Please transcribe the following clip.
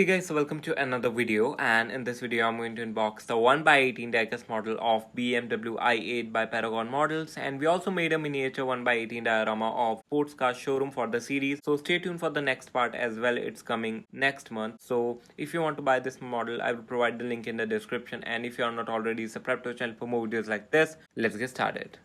Okay guys, so welcome to another video, and in this video I'm going to unbox the 1x18 diecast model of BMW i8 by Paragon Models, and we also made a miniature 1x18 diorama of sports car showroom for the series. So stay tuned for the next part as well. It's coming next month. So if you want to buy this model, I will provide the link in the description, and if you are not already subscribed to the channel for more videos like this, let's get started.